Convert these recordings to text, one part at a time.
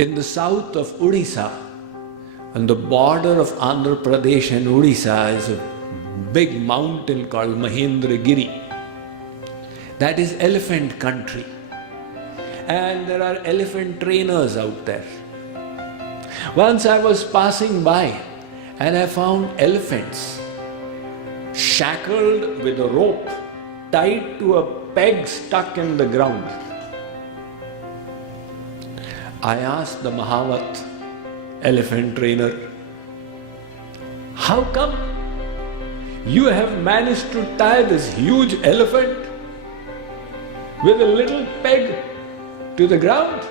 In the south of Odisha, on the border of Andhra Pradesh and Odisha, is a big mountain called Mahendragiri. That is elephant country. And there are elephant trainers out there. Once I was passing by and I found elephants shackled with a rope tied to a peg stuck in the ground. I asked the Mahavat elephant trainer, how come you have managed to tie this huge elephant with a little peg to the ground?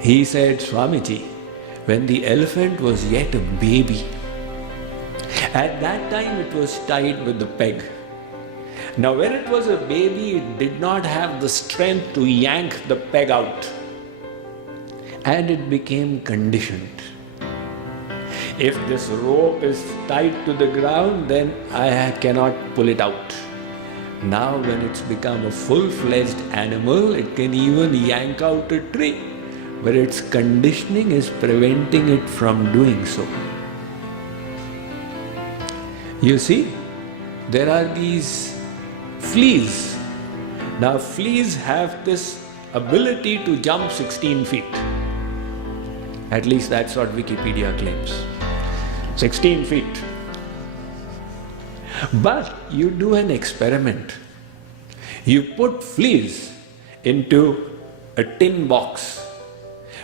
He said, Swamiji, when the elephant was yet a baby, at that time it was tied with the peg. Now when it was a baby, it did not have the strength to yank the peg out, and it became conditioned. If this rope is tied to the ground, then I cannot pull it out. Now when it's become a full-fledged animal, it can even yank out a tree, but its conditioning is preventing it from doing so. You see, there are these fleas. Now fleas have this ability to jump 16 feet. At least that's what Wikipedia claims. 16 feet. But you do an experiment. You put fleas into a tin box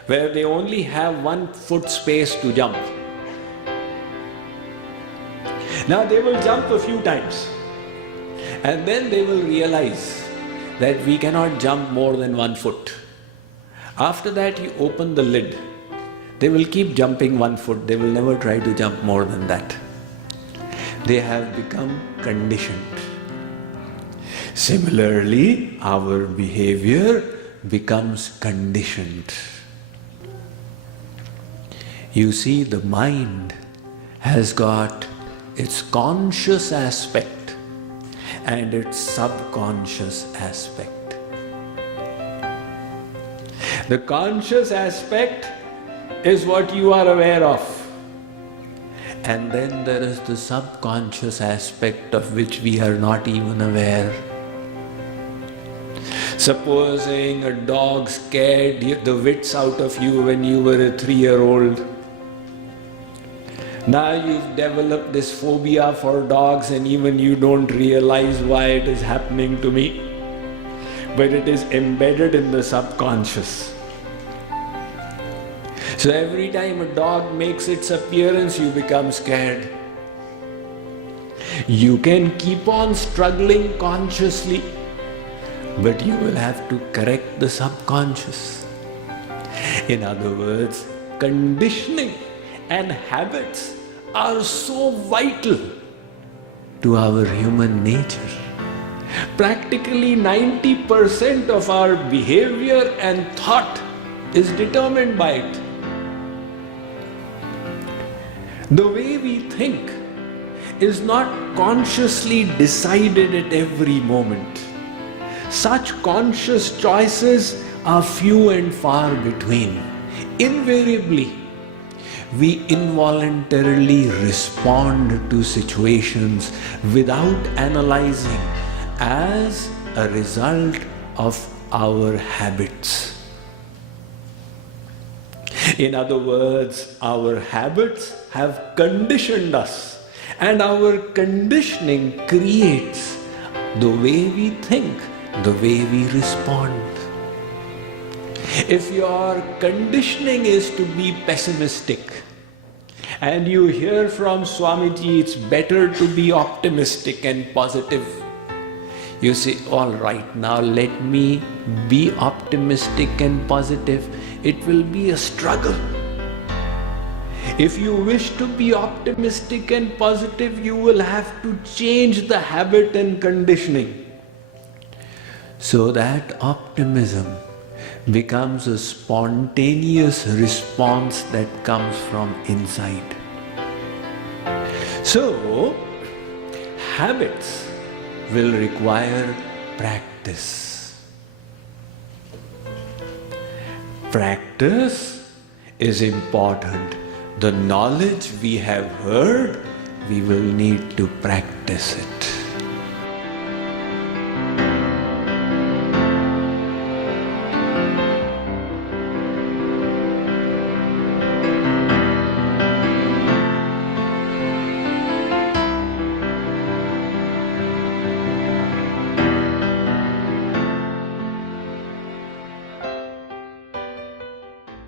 where they only have 1 foot space to jump. Now they will jump a few times and then they will realize that we cannot jump more than 1 foot. After that you open the lid. They will keep jumping 1 foot. They will never try to jump more than that. They have become conditioned. Similarly, our behavior becomes conditioned. You see, the mind has got its conscious aspect and its subconscious aspect. The conscious aspect is what you are aware of. And then there is the subconscious aspect of which we are not even aware. Supposing a dog scared the wits out of you when you were a 3-year-old. Now you've developed this phobia for dogs and even you don't realize why it is happening to me. But it is embedded in the subconscious. So every time a dog makes its appearance, you become scared. You can keep on struggling consciously, but you will have to correct the subconscious. In other words, conditioning and habits are so vital to our human nature. Practically 90% of our behavior and thought is determined by it. The way we think is not consciously decided at every moment. Such conscious choices are few and far between. Invariably, we involuntarily respond to situations without analyzing as a result of our habits. In other words, our habits have conditioned us, and our conditioning creates the way we think, the way we respond. If your conditioning is to be pessimistic, and you hear from Swamiji it's better to be optimistic and positive, you say, all right, now let me be optimistic and positive. It will be a struggle. If you wish to be optimistic and positive, you will have to change the habit and conditioning so that optimism becomes a spontaneous response that comes from inside. So, habits will require practice. practice is important. The knowledge we have heard, we will need to practice it.